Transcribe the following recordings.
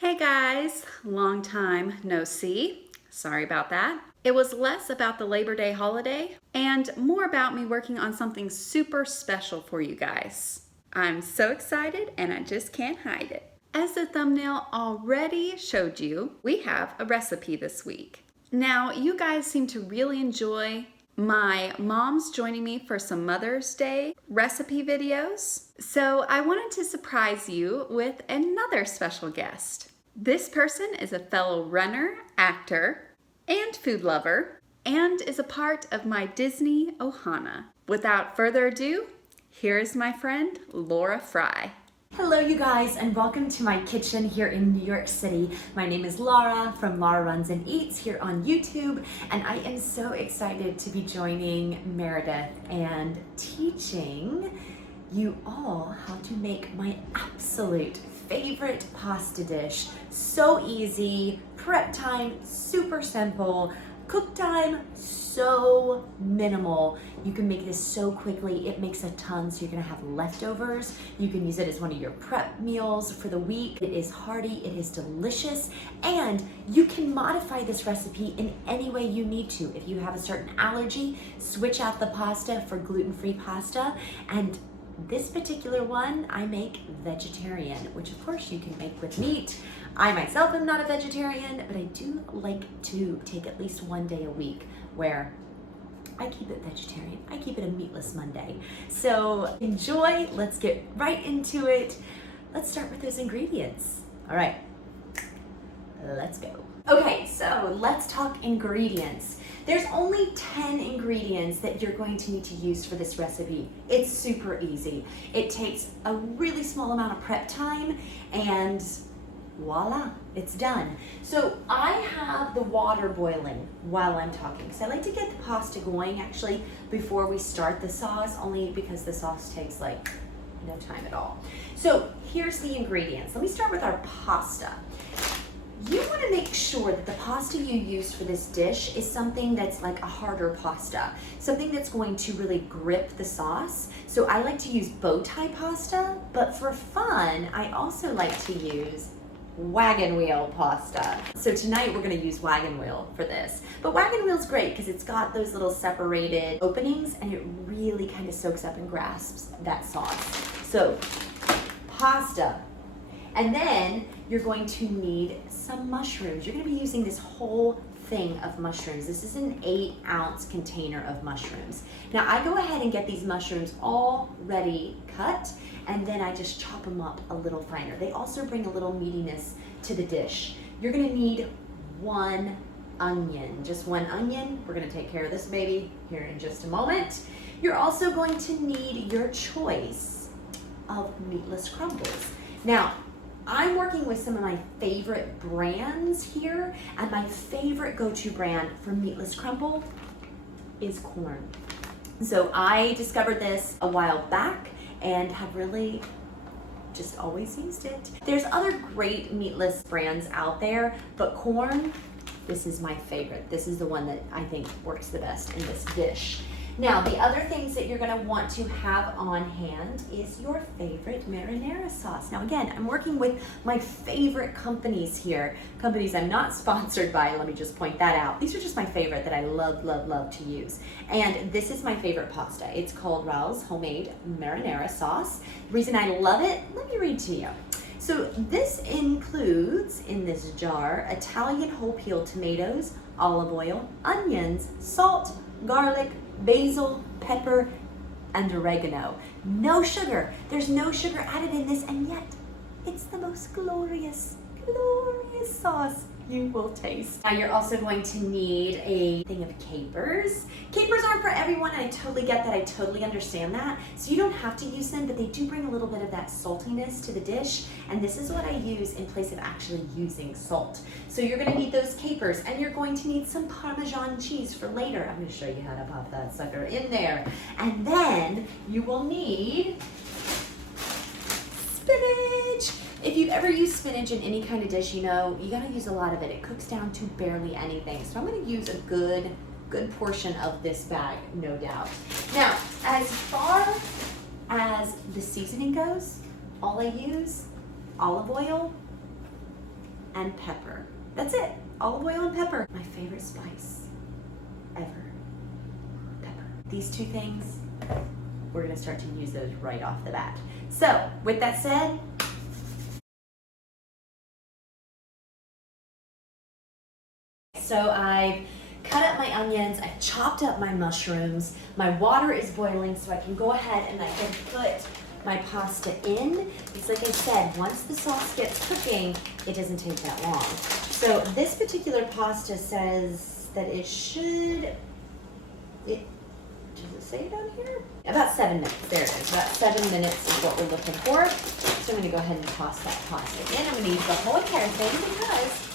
Hey guys, long time no see. Sorry about that. It was less about the Labor Day holiday and more about me working on something super special for you guys. I'm so excited and I just can't hide it. As the thumbnail already showed you, we have a recipe this week. Now, you guys seem to really enjoy my mom's joining me for some Mother's Day recipe videos. So I wanted to surprise you with another special guest. This person is a fellow runner, actor, and food lover, and is a part of my Disney Ohana. Without further ado, here is my friend, Laura Fry. Hello you guys, and welcome to my kitchen here in New York City. My name is Laura from Laura Runs and Eats here on YouTube, and I am so excited to be joining Meredith and teaching you all how to make my absolute favorite pasta dish. So easy, prep time super simple, cook time so minimal. You can make this so quickly. It makes a ton, so you're gonna have leftovers. You can use it as one of your prep meals for the week. It is hearty, it is delicious, and you can modify this recipe in any way you need to. If you have a certain allergy, switch out the pasta for gluten-free pasta. And this particular one I make vegetarian, which of course you can make with meat. I myself am not a vegetarian, but I do like to take at least one day a week where I keep it vegetarian. I keep it a meatless Monday. So enjoy, let's get right into it. Let's start with those ingredients. All right, let's go. Okay, so let's talk ingredients. There's only 10 ingredients that you're going to need to use for this recipe. It's super easy. It takes a really small amount of prep time and voila, it's done. So I have the water boiling while I'm talking. So I like to get the pasta going actually before we start the sauce, only because the sauce takes like no time at all. So here's the ingredients. Let me start with our pasta. You want to make sure that the pasta you used for this dish is something that's like a harder pasta, something that's going to really grip the sauce. So I like to use bow tie pasta, but for fun, I also like to use wagon wheel pasta. So tonight we're going to use wagon wheel for this. But wagon wheel's great because it's got those little separated openings and it really kind of soaks up and grasps that sauce. So pasta. And then you're going to need some mushrooms. You're going to be using this whole thing of mushrooms. This is an 8-ounce container of mushrooms. Now I go ahead and get these mushrooms already cut, and then I just chop them up a little finer. They also bring a little meatiness to the dish. You're going to need 1 onion, just 1 onion. We're going to take care of this baby here in just a moment. You're also going to need your choice of meatless crumbles. Now, I'm working with some of my favorite brands here, and my favorite go-to brand for meatless crumble is Quorn. So I discovered this a while back and have really just always used it. There's other great meatless brands out there, but Quorn, this is my favorite. This is the one that I think works the best in this dish. Now, the other things that you're gonna want to have on hand is your favorite marinara sauce. Now again, I'm working with my favorite companies here. Companies I'm not sponsored by, let me just point that out. These are just my favorite that I love, love, love to use. And this is my favorite pasta. It's called Raoul's Homemade Marinara Sauce. The reason I love it, let me read to you. So this includes, in this jar, Italian whole peel tomatoes, olive oil, onions, salt, garlic, basil, pepper, and oregano. No sugar. There's no sugar added in this, and yet it's the most glorious, glorious sauce you will taste. Now you're also going to need a thing of capers. Capers aren't for everyone, and I totally get that. I totally understand that. So you don't have to use them, but they do bring a little bit of that saltiness to the dish, and this is what I use in place of actually using salt. So you're gonna need those capers, and you're going to need some Parmesan cheese for later. I'm gonna show you how to pop that sucker in there. And then you will need spinach. If you've ever used spinach in any kind of dish, you know, you gotta use a lot of it. It cooks down to barely anything. So I'm gonna use a good portion of this bag, no doubt. Now, as far as the seasoning goes, all I use, olive oil, and pepper. That's it, olive oil and pepper. My favorite spice ever, pepper. These two things, we're gonna start to use those right off the bat. So with that said, so I've cut up my onions, I've chopped up my mushrooms, my water is boiling so I can go ahead and I can put my pasta in. It's like I said, once the sauce gets cooking, it doesn't take that long. So this particular pasta says that it should, does it say it on here? About 7 minutes, there it is. About 7 minutes is what we're looking for. So I'm gonna go ahead and toss that pasta in. I'm gonna use the whole entire thing because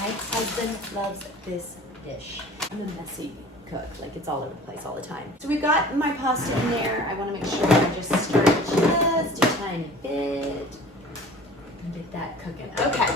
my husband loves this dish. I'm a messy cook, like it's all over the place all the time. So we've got my pasta in there. I wanna make sure I just stir it just a tiny bit and get that cooking. Okay,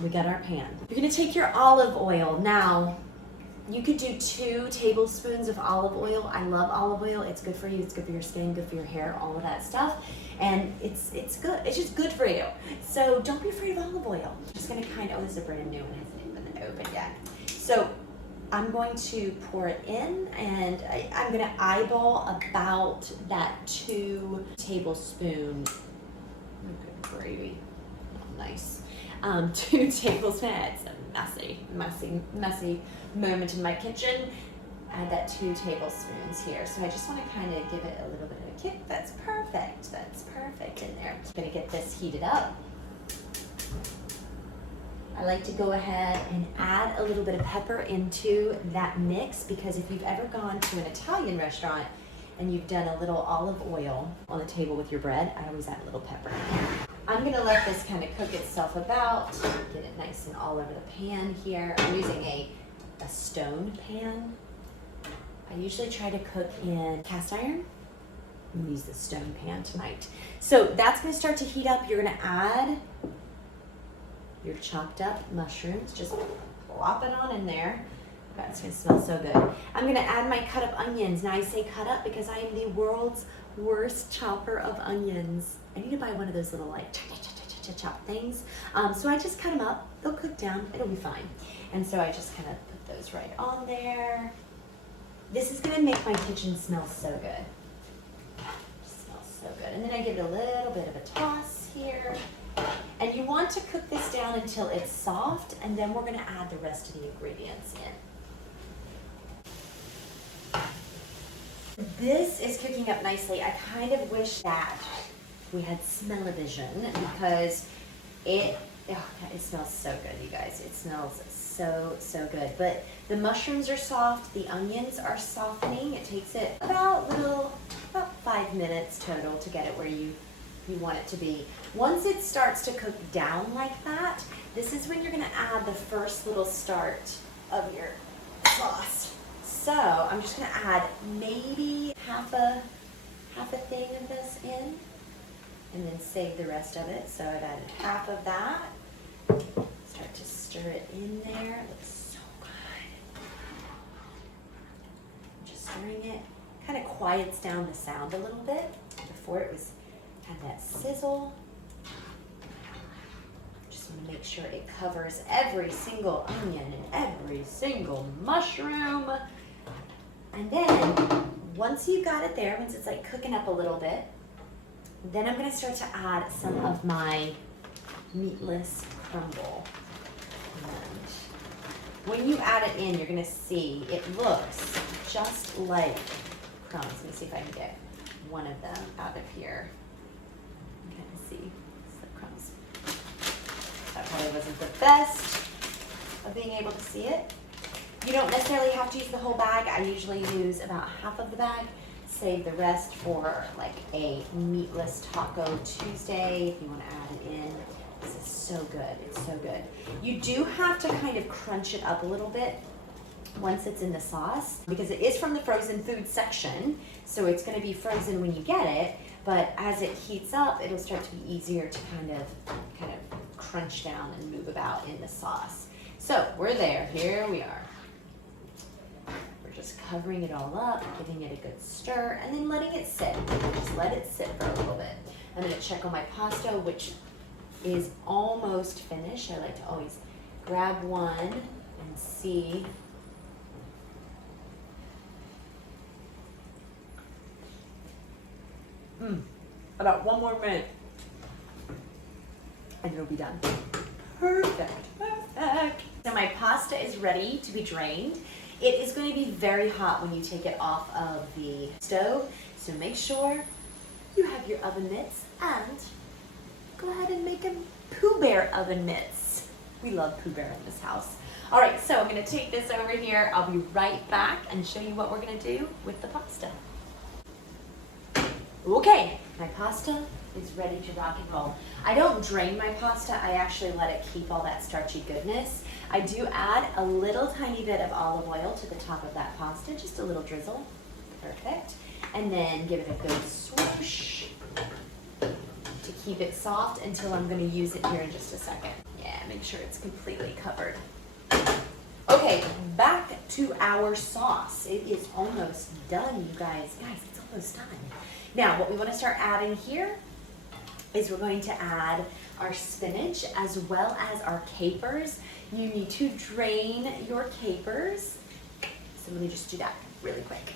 we got our pan. You're gonna take your olive oil. Now, you could do 2 tablespoons of olive oil. I love olive oil. It's good for you. It's good for your skin, good for your hair, all of that stuff. And it's good. It's just good for you. So don't be afraid of olive oil. I'm just gonna oh, this is a brand new one. It hasn't even been opened yet. So I'm going to pour it in and I'm gonna eyeball about that 2 tablespoon, good gravy, oh, nice. 2 tablespoons, it's a messy moment in my kitchen. Add that 2 tablespoons here. So I just want to kind of give it a little bit of a kick. That's perfect in there. I'm gonna get this heated up. I like to go ahead and add a little bit of pepper into that mix because if you've ever gone to an Italian restaurant and you've done a little olive oil on the table with your bread, I always add a little pepper in there. I'm gonna let this kind of cook itself about, get it nice and all over the pan here. I'm using a stone pan. I usually try to cook in cast iron. I'm gonna use the stone pan tonight. So that's gonna start to heat up. You're gonna add your chopped up mushrooms, just plop it on in there. God, it's gonna smell so good. I'm gonna add my cut up onions. Now I say cut up because I am the world's worst chopper of onions. I need to buy one of those little like chop things. So I just cut them up. They'll cook down. It'll be fine. And so I just kind of put those right on there. This is gonna make my kitchen smell so good. It smells so good. And then I give it a little bit of a toss here. And you want to cook this down until it's soft, and then we're gonna add the rest of the ingredients in. This is cooking up nicely. I kind of wish that we had smell-o-vision because it smells so good, you guys. It smells so good. But the mushrooms are soft, the onions are softening. It takes it about 5 minutes total to get it where you want it to be. Once it starts to cook down like that, this is when you're gonna add the first little start of your sauce. So I'm just gonna add maybe half a thing of this in and then save the rest of it. So I've added half of that. Start to stir it in there. It looks so good. Just stirring it. Kind of quiets down the sound a little bit. Before it had that sizzle. Just want to make sure it covers every single onion and every single mushroom. And then once you got it there, once it's like cooking up a little bit, then I'm going to start to add some of my meatless crumble. And when you add it in, you're going to see it looks just like crumbs. Let me see if I can get one of them out of here. You can see it's the crumbs. That probably wasn't the best of being able to see it. You don't necessarily have to use the whole bag. I usually use about half of the bag. Save the rest for like a meatless taco Tuesday if you want to add it in. This is so good. It's so good. You do have to kind of crunch it up a little bit once it's in the sauce because it is from the frozen food section, so it's going to be frozen when you get it, but as it heats up it'll start to be easier to kind of crunch down and move about in the sauce. So we're there. Here we are. We're just covering it all up, giving it a good stir, and then letting it sit. Just let it sit for a little bit. I'm going to check on my pasta, which is almost finished. I like to always grab one and see. About 1 more minute and it'll be done. Perfect. So my pasta is ready to be drained. It is going to be very hot when you take it off of the stove, so make sure you have your oven mitts and go ahead and make them Pooh Bear oven mitts. We love Pooh Bear in this house. All right, so I'm going to take this over here. I'll be right back and show you what we're going to do with the pasta. Okay, my pasta is ready to rock and roll. I don't drain my pasta, I actually let it keep all that starchy goodness. I do add a little tiny bit of olive oil to the top of that pasta, just a little drizzle. Perfect. And then give it a good swoosh to keep it soft until I'm going to use it here in just a second. Yeah, make sure it's completely covered. Okay, back to our sauce. It is almost done, you guys. Guys, it's almost done. Now, what we want to start adding here is we're going to add our spinach as well as our capers. You need to drain your capers. So let me just do that really quick.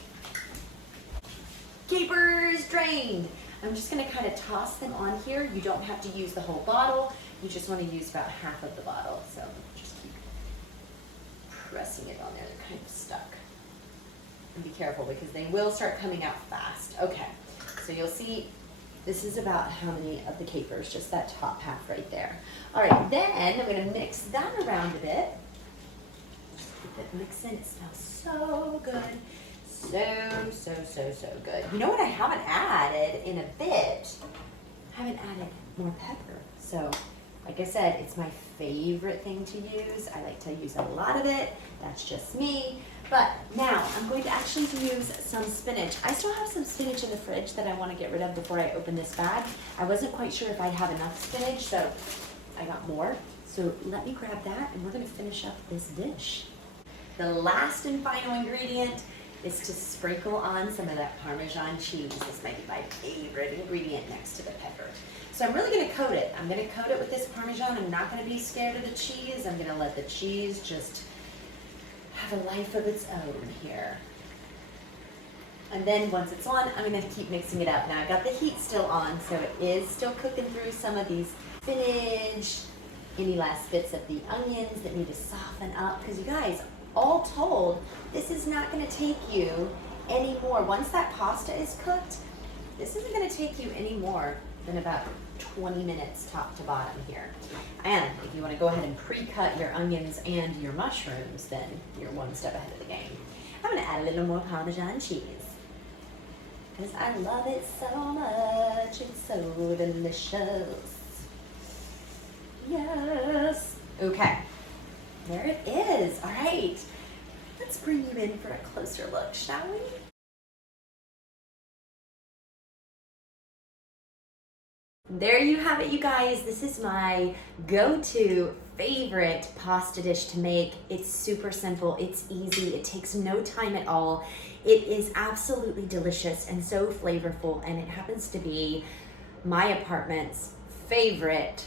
Capers drained. I'm just going to kind of toss them on here. You don't have to use the whole bottle. You just want to use about half of the bottle. So just keep pressing it on there. They're kind of stuck. And be careful because they will start coming out fast. Okay, so you'll see this is about how many of the capers, just that top half right there. All right, then I'm going to mix that around a bit. Just keep it mixing. It smells so good. So good. You know what I haven't added in a bit? I haven't added more pepper. So, like I said, it's my favorite thing to use. I like to use a lot of it. That's just me. But now I'm going to actually use some spinach. I still have some spinach in the fridge that I want to get rid of before I open this bag. I wasn't quite sure if I'd have enough spinach, so I got more. So let me grab that and we're going to finish up this dish. The last and final ingredient is to sprinkle on some of that Parmesan cheese. This might be my favorite ingredient next to the pepper. So I'm really going to coat it. I'm going to coat it with this Parmesan. I'm not going to be scared of the cheese. I'm going to let the cheese just have a life of its own here. And then once it's on, I'm going to keep mixing it up. Now I've got the heat still on, so it is still cooking through some of these spinach, any last bits of the onions that need to soften up. Because you guys, all told, this is not going to take you any more. Once that pasta is cooked, this isn't going to take you any more than about 20 minutes top to bottom here. And if you want to go ahead and pre-cut your onions and your mushrooms, then you're one step ahead of the game. I'm going to add a little more Parmesan cheese because I love it so much. It's so delicious. Yes. Okay. There it is. All right. Let's bring you in for a closer look, shall we? There you have it, you guys. This is my go-to favorite pasta dish to make. It's super simple, it's easy, it takes no time at all. It is absolutely delicious and so flavorful, and it happens to be my apartment's favorite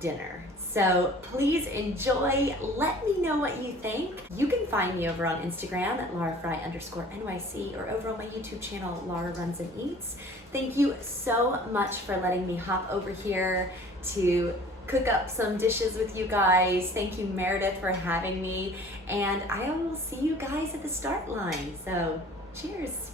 dinner. So please enjoy. Let me know what you think. You can find me over on Instagram at laurafry_NYC or over on my YouTube channel, Laura Runs and Eats. Thank you so much for letting me hop over here to cook up some dishes with you guys. Thank you, Meredith, for having me. And I will see you guys at the start line. So cheers.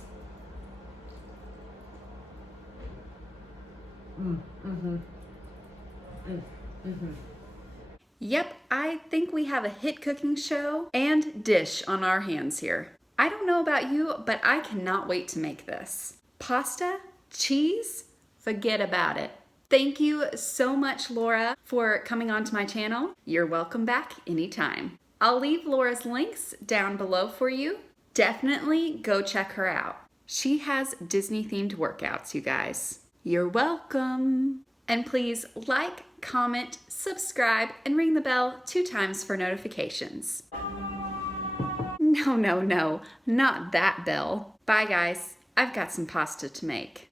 Yep, I think we have a hit cooking show and dish on our hands here. I don't know about you, but I cannot wait to make this. Pasta, cheese, forget about it. Thank you so much, Laura, for coming onto my channel. You're welcome back anytime. I'll leave Laura's links down below for you. Definitely go check her out. She has Disney-themed workouts, you guys. You're welcome. And please like, comment, subscribe, and ring the bell 2 times for notifications. No, not that bell. Bye, guys. I've got some pasta to make.